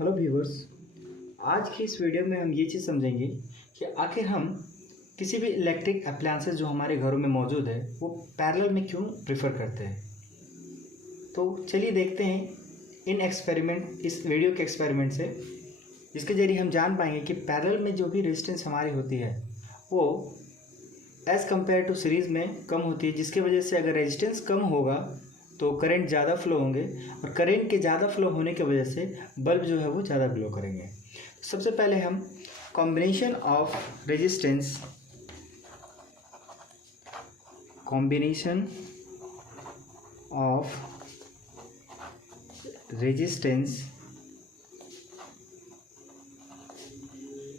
Hello viewers, आज की इस वीडियो में हम ये चीज़ समझेंगे कि आखिर हम किसी भी इलेक्ट्रिक अप्लायंसेस जो हमारे घरों में मौजूद है वो पैरेलल में क्यों प्रेफर करते हैं। तो चलिए देखते हैं इस वीडियो के एक्सपेरिमेंट से, जिसके जरिए हम जान पाएंगे कि पैरेलल में जो भी रेजिस्टेंस हमारी होती है वो एज़ कम्पेयर टू सीरीज़ में कम होती है, जिसकी वजह से अगर रेजिस्टेंस कम होगा तो करंट ज़्यादा फ्लो होंगे और करंट के ज़्यादा फ्लो होने की वजह से बल्ब जो है वो ज़्यादा ग्लो करेंगे। सबसे पहले हम combination of resistance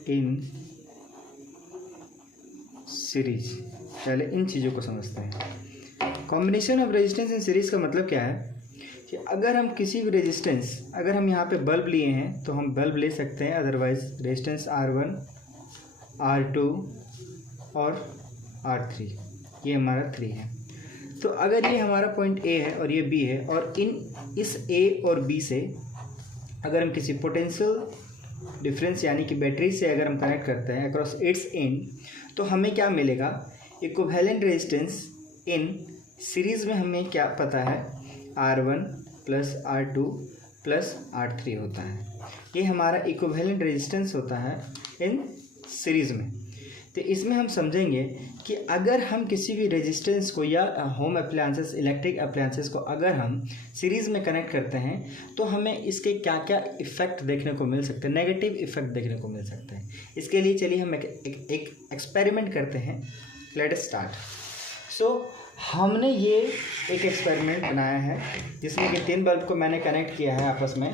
in series, पहले इन चीज़ों को समझते हैं। Combination of resistance in series का मतलब क्या है कि अगर हम किसी भी रेजिस्टेंस, अगर हम यहाँ पे बल्ब लिए हैं तो हम बल्ब ले सकते हैं, अदरवाइज रेजिस्टेंस R1, R2 और R3, ये हमारा 3 है। तो अगर ये हमारा पॉइंट A है और ये B है और इस A और B से अगर हम किसी पोटेंशियल डिफरेंस यानी कि बैटरी से अगर हम कनेक्ट करते हैं अक्रॉस इट्स एंड, तो हमें क्या मिलेगा, इक्विवेलेंट रेजिस्टेंस इन सीरीज़ में हमें क्या पता है, R1 plus R2 plus R3 होता है। ये हमारा इक्विवेलेंट रेजिस्टेंस होता है इन सीरीज़ में। तो इसमें हम समझेंगे कि अगर हम किसी भी रेजिस्टेंस को या होम अप्लायंसेस, इलेक्ट्रिक अप्लायंसेस को अगर हम सीरीज़ में कनेक्ट करते हैं तो हमें इसके क्या क्या इफ़ेक्ट देखने को मिल सकते हैं, नेगेटिव इफ़ेक्ट देखने को मिल सकते हैं। इसके लिए चलिए हम एक एक्सपेरिमेंट करते हैं। Let us start. हमने ये एक एक्सपेरिमेंट बनाया है जिसमें कि 3 बल्ब को मैंने कनेक्ट किया है आपस में।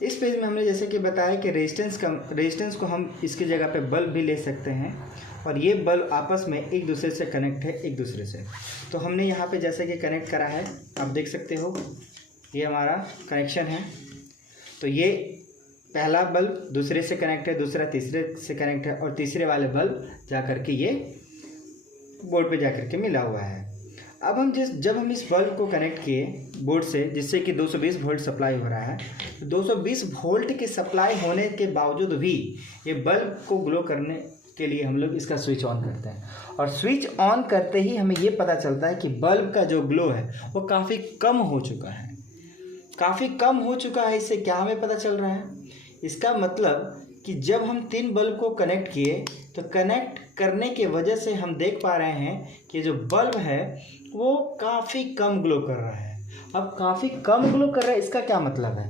इस पेज में हमने जैसे कि बताया कि रेजिस्टेंस को हम इसकी जगह पे बल्ब भी ले सकते हैं और ये बल्ब आपस में एक दूसरे से कनेक्ट है, एक दूसरे से। तो हमने यहाँ पे जैसे कि कनेक्ट करा है, आप देख सकते हो ये हमारा कनेक्शन है। तो ये पहला बल्ब दूसरे से कनेक्ट है, दूसरा तीसरे से कनेक्ट है और तीसरे वाले बल्ब जा कर के ये बोर्ड पे जा कर के मिला हुआ है। अब जब हम इस बल्ब को कनेक्ट किए बोर्ड से, जिससे कि 220 वोल्ट सप्लाई हो रहा है, तो 220 वोल्ट के सप्लाई होने के बावजूद भी ये बल्ब को ग्लो करने के लिए हम लोग इसका स्विच ऑन करते हैं और स्विच ऑन करते ही हमें ये पता चलता है कि बल्ब का जो ग्लो है वो काफ़ी कम हो चुका है, काफ़ी कम हो चुका है। इससे क्या हमें पता चल रहा है, इसका मतलब कि जब हम 3 बल्ब को कनेक्ट किए तो कनेक्ट करने के वजह से हम देख पा रहे हैं कि जो बल्ब है वो काफ़ी कम ग्लो कर रहा है। अब काफ़ी कम ग्लो कर रहा है, इसका क्या मतलब है,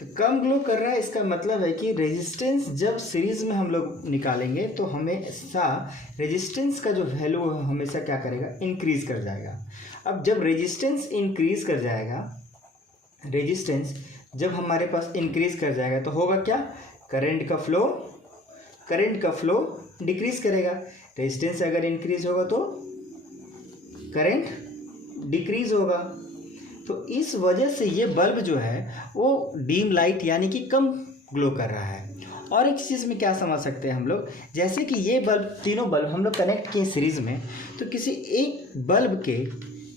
तो कम ग्लो कर रहा है इसका मतलब है कि रेजिस्टेंस जब सीरीज़ में हम लोग निकालेंगे तो हमेशा रेजिस्टेंस का जो वैल्यू है हमेशा क्या करेगा, इंक्रीज़ कर जाएगा। अब जब रेजिस्टेंस इंक्रीज़ कर जाएगा, रेजिस्टेंस जब हमारे पास इंक्रीज़ कर जाएगा तो होगा क्या, करंट का फ्लो डिक्रीज़ करेगा। रेजिस्टेंस अगर इंक्रीज़ होगा तो करंट डिक्रीज़ होगा। तो इस वजह से ये बल्ब जो है वो डीम लाइट यानी कि कम ग्लो कर रहा है। और एक चीज़ में क्या समझ सकते हैं हम लोग, जैसे कि ये बल्ब, तीनों बल्ब हम लोग कनेक्ट किए सीरीज़ में, तो किसी एक बल्ब के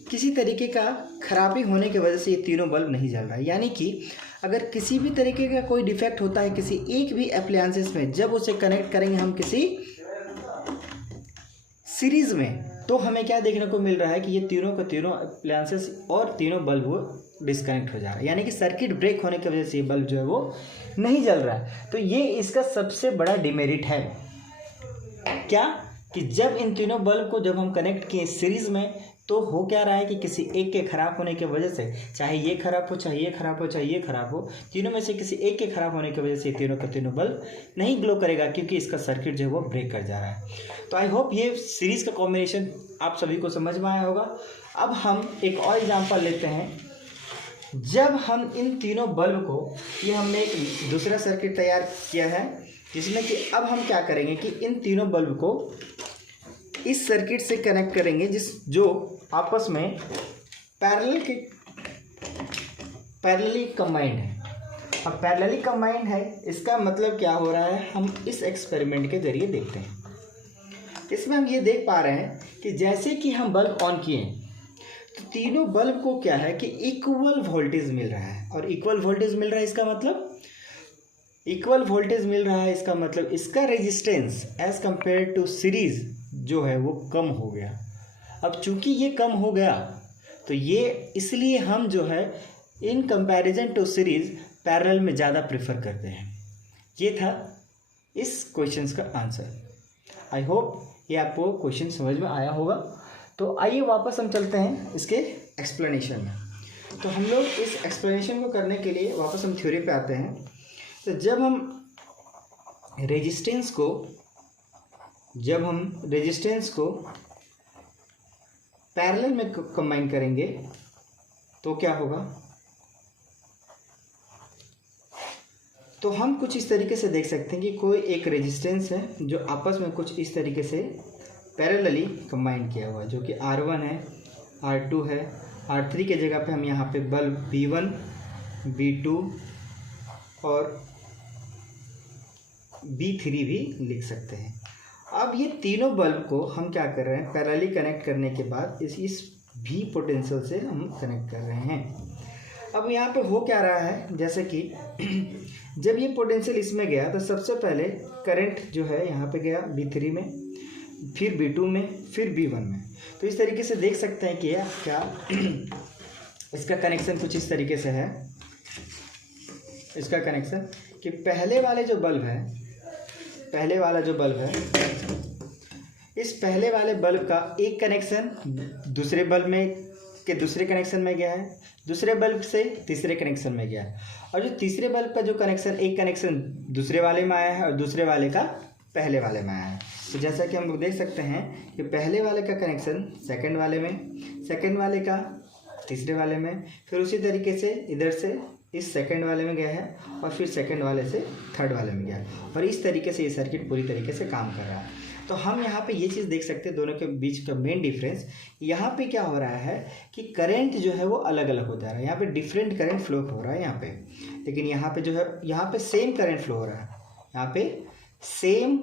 किसी तरीके का खराबी होने की वजह से ये तीनों बल्ब नहीं जल रहा है। यानी कि अगर किसी भी तरीके का कोई डिफेक्ट होता है किसी एक भी अप्लायंसेस में, जब उसे कनेक्ट करेंगे हम किसी सीरीज़ में, तो हमें क्या देखने को मिल रहा है कि ये तीनों का तीनों अप्लायंसेस और तीनों बल्ब वो डिस्कनेक्ट हो जा रहा है, यानी कि सर्किट ब्रेक होने की वजह से ये बल्ब जो है वो नहीं जल रहा है। तो ये इसका सबसे बड़ा डिमेरिट है क्या, कि जब इन तीनों बल्ब को जब हम कनेक्ट किए सीरीज़ में तो हो क्या रहा है कि किसी एक के ख़राब होने की वजह से, चाहे ये ख़राब हो, चाहे ये ख़राब हो, चाहे ये ख़राब हो, तीनों में से किसी एक के ख़राब होने की वजह से तीनों का तीनों बल्ब नहीं ग्लो करेगा, क्योंकि इसका सर्किट जो है वो ब्रेक कर जा रहा है। तो आई होप ये सीरीज़ का कॉम्बिनेशन आप सभी को समझ में आया होगा। अब हम एक और एग्जाम्पल लेते हैं। जब हम इन तीनों बल्ब को, ये हमने एक दूसरा सर्किट तैयार किया है जिसमें कि अब हम क्या करेंगे कि इन तीनों बल्ब को इस सर्किट से कनेक्ट करेंगे जो आपस में पैरेलली कंबाइंड है। अब पैरेलली कंबाइंड है, इसका मतलब क्या हो रहा है, हम इस एक्सपेरिमेंट के जरिए देखते हैं। इसमें हम ये देख पा रहे हैं कि जैसे कि हम बल्ब ऑन किए तो तीनों बल्ब को क्या है कि इक्वल वोल्टेज मिल रहा है, और इक्वल वोल्टेज मिल रहा है इसका मतलब इसका resistance as compare to series जो है वो कम हो गया। अब चूंकि ये कम हो गया तो ये इसलिए हम जो है in comparison to series parallel में ज़्यादा प्रेफर करते हैं। ये था इस क्वेश्चंस का आंसर। आई होप ये आपको क्वेश्चन समझ में आया होगा। तो आइए वापस हम चलते हैं इसके एक्सप्लेनेशन में। तो हम लोग इस एक्सप्लेनेशन को करने के लिए वापस हम थ्योरी पे आते हैं। तो जब हम रेजिस्टेंस को पैरेलल में कंबाइन करेंगे तो क्या होगा, तो हम कुछ इस तरीके से देख सकते हैं कि कोई एक रेजिस्टेंस है जो आपस में कुछ इस तरीके से पैरेलली कंबाइन किया हुआ है, जो कि R1 है, R2 है, R3 के जगह पे हम यहाँ पे बल्ब B1, B2 और B3 भी लिख सकते हैं। अब ये तीनों बल्ब को हम क्या कर रहे हैं, पैरेलली कनेक्ट करने के बाद इस V पोटेंशियल से हम कनेक्ट कर रहे हैं। अब यहाँ पे हो क्या रहा है, जैसे कि जब ये पोटेंशियल इसमें गया तो सबसे पहले करंट जो है यहाँ पे गया B3 में, फिर B2 में, फिर B1 में। तो इस तरीके से देख सकते हैं कि क्या इसका कनेक्शन कुछ इस तरीके से है। इसका कनेक्शन कि पहले वाला जो बल्ब है, इस पहले वाले बल्ब का एक कनेक्शन दूसरे बल्ब में के दूसरे कनेक्शन में गया है, दूसरे बल्ब से तीसरे कनेक्शन में गया है, और जो तीसरे बल्ब का जो कनेक्शन, एक कनेक्शन दूसरे वाले में आया है और दूसरे वाले का पहले वाले में आया है। तो जैसा कि हम लोग देख सकते हैं कि पहले वाले का कनेक्शन सेकंड वाले में, सेकंड वाले का तीसरे वाले में, फिर उसी तरीके से इधर से इस सेकंड वाले में गया है और फिर सेकंड वाले से थर्ड वाले में गया, और इस तरीके से ये सर्किट पूरी तरीके से काम कर रहा है। तो हम यहाँ पे ये चीज़ देख सकते हैं, दोनों के बीच का मेन डिफरेंस यहाँ पे क्या हो रहा है कि करंट जो है वो अलग अलग हो जा रहा है। यहाँ पे डिफरेंट करंट फ्लो हो रहा है यहाँ पे, लेकिन यहाँ पे जो है यहाँ पे सेम करंट फ्लो हो रहा है, यहाँ पे सेम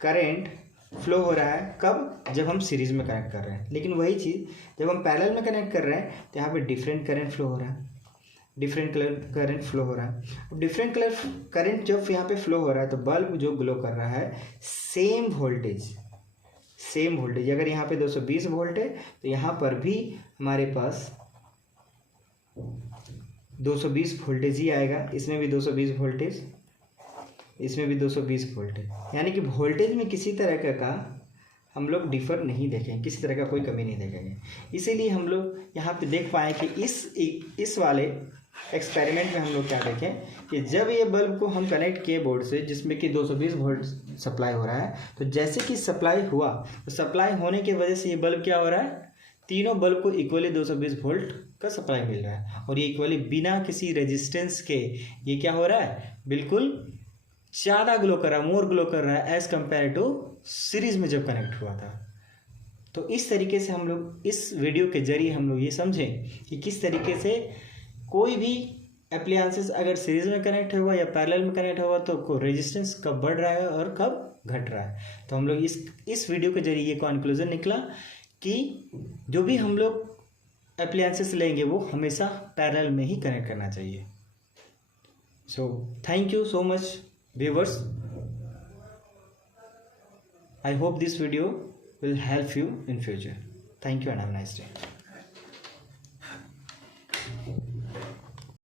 करंट फ्लो हो रहा है। कब? जब हम सीरीज में कनेक्ट कर रहे हैं। लेकिन वही चीज़ जब हम पैरेलल में कनेक्ट कर रहे हैं तो यहाँ पे डिफरेंट करंट फ्लो हो रहा है, डिफरेंट करंट फ्लो हो रहा है। डिफरेंट करंट जब यहाँ पे फ्लो हो रहा है तो बल्ब जो ग्लो कर रहा है सेम वोल्टेज, अगर यहाँ पे 220 वोल्ट है तो यहाँ पर भी हमारे पास 220 वोल्टेज ही आएगा। इसमें भी 220 वोल्टेज, इसमें भी 220 वोल्ट है। यानी कि वोल्टेज में किसी तरह का हम लोग डिफर नहीं देखेंगे, किसी तरह का कोई कमी नहीं देखेंगे। इसीलिए हम लोग यहाँ पे देख पाएँ कि इस वाले एक्सपेरिमेंट में हम लोग क्या देखें कि जब ये बल्ब को हम कनेक्ट किए बोर्ड से जिसमें कि 220 वोल्ट सप्लाई हो रहा है, तो जैसे कि सप्लाई हुआ तो सप्लाई होने की वजह से ये बल्ब क्या हो रहा है, तीनों बल्ब को इक्वली 220 वोल्ट का सप्लाई मिल रहा है, और ये इक्वली बिना किसी रेजिस्टेंस के ये क्या हो रहा है, बिल्कुल ज़्यादा ग्लो कर रहा है, मोर ग्लो कर रहा है एज़ कम्पेयर टू सीरीज में जब कनेक्ट हुआ था। तो इस तरीके से हम लोग इस वीडियो के जरिए हम लोग ये समझें कि किस तरीके से कोई भी एप्लायंसेस अगर सीरीज में कनेक्ट हुआ या पैरेलल में कनेक्ट हुआ तो रेजिस्टेंस कब बढ़ रहा है और कब घट रहा है। तो हम लोग इस वीडियो के जरिए ये कंक्लूजन निकला कि जो भी हम लोग एप्लायंसेस लेंगे वो हमेशा पैरेलल में ही कनेक्ट करना चाहिए। So thank you so much viewers. I hope this video will help you in future. Thank you and have a nice day.